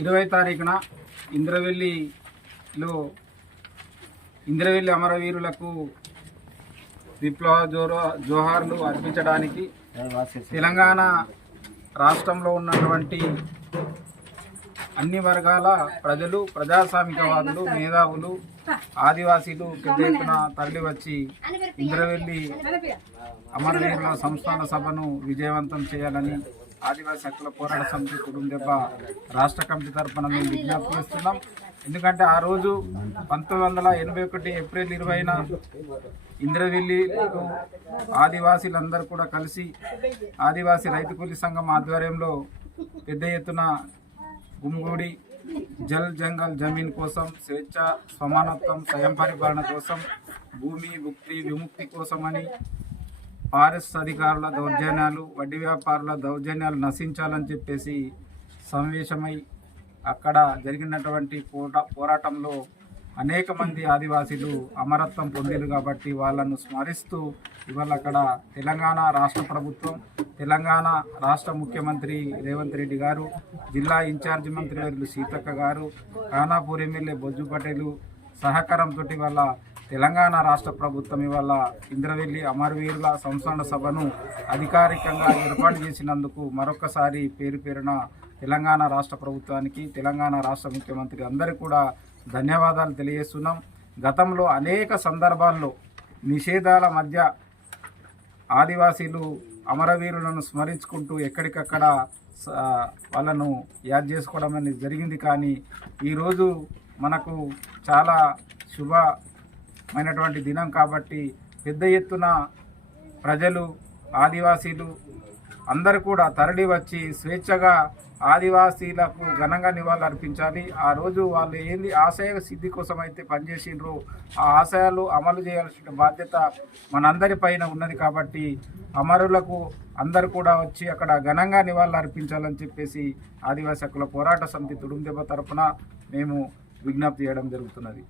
ఇరవై తారీఖున ఇంద్రవెల్లిలో ఇంద్రవెల్లి అమరవీరులకు విప్లవ జోరో జోహార్లు అర్పించడానికి తెలంగాణ రాష్ట్రంలో ఉన్నటువంటి అన్ని వర్గాల ప్రజలు ప్రజాస్వామికవాదులు మేధావులు ఆదివాసీలు పెద్ద ఎత్తున తరలి వచ్చి ఇంద్రవెల్లి అమరవీరుల సంస్థాన సభను విజయవంతం చేయాలని ఆదివాసీ హక్కుల పోరాట సమితి కుటుంబ రాష్ట్ర కమిటీ తరఫున మేము విజ్ఞప్తి చేస్తున్నాం. ఎందుకంటే ఆ రోజు పంతొమ్మిది వందల ఎనభై ఒకటి ఏప్రిల్ ఇరవైన ఇంద్రవెల్లి ఆదివాసీలందరూ కూడా కలిసి ఆదివాసీ రైతు కూలీ సంఘం ఆధ్వర్యంలో పెద్ద ఎత్తున గుమ్గూడి జల్ జంగల్ జమీన్ కోసం స్వేచ్ఛ సమానత్వం స్వయం పరిపాలన కోసం భూమి ముక్తి విముక్తి కోసమని ఆర్ఎస్ అధికారుల దౌర్జన్యాలు వడ్డీ వ్యాపారుల దౌర్జన్యాలు నశించాలని చెప్పేసి సమావేశమై అక్కడ జరిగినటువంటి పోట పోరాటంలో అనేక మంది ఆదివాసీలు అమరత్వం పొందారు కాబట్టి వాళ్ళను స్మరిస్తూ ఇవాళ అక్కడ తెలంగాణ రాష్ట్ర ప్రభుత్వం తెలంగాణ రాష్ట్ర ముఖ్యమంత్రి రేవంత్ రెడ్డి గారు జిల్లా ఇన్ఛార్జ్ మంత్రి వర్యులు సీతక్క గారు ఖానాపూర్ ఎమ్మెల్యే బొజ్జు పటేలు సహకారంతో వాళ్ళ తెలంగాణ రాష్ట్ర ప్రభుత్వం ఇవాళ ఇంద్రవెల్లి అమరవీరుల సంస్థాన సభను అధికారికంగా ఏర్పాటు చేసినందుకు మరొకసారి పేరు పేరున తెలంగాణ రాష్ట్ర ప్రభుత్వానికి తెలంగాణ రాష్ట్ర ముఖ్యమంత్రి అందరికీ కూడా ధన్యవాదాలు తెలియజేస్తున్నాం. గతంలో అనేక సందర్భాల్లో నిషేధాల మధ్య ఆదివాసీలు అమరవీరులను స్మరించుకుంటూ ఎక్కడికక్కడ వాళ్ళను యాద్ చేసుకోవడం అనేది జరిగింది. కానీ ఈరోజు మనకు చాలా శుభ అయినటువంటి దినం కాబట్టి పెద్ద ఎత్తున ప్రజలు ఆదివాసీలు అందరూ కూడా తరలి వచ్చి స్వేచ్ఛగా ఆదివాసీలకు ఘనంగా నివాళులు అర్పించాలి ఆ రోజు వాళ్ళు ఏంది? ఆశయ సిద్ధి కోసం అయితే పనిచేసిండ్రో. ఆ ఆశయాలు అమలు చేయాల్సిన బాధ్యత మనందరి పైన ఉన్నది కాబట్టి అమరులకు అందరు కూడా వచ్చి అక్కడ ఘనంగా నివాళులు అర్పించాలని చెప్పేసి ఆదివాసీ హక్కుల పోరాట సమితి తుడుందెబ్బ తరపున మేము విజ్ఞప్తి చేయడం జరుగుతున్నది.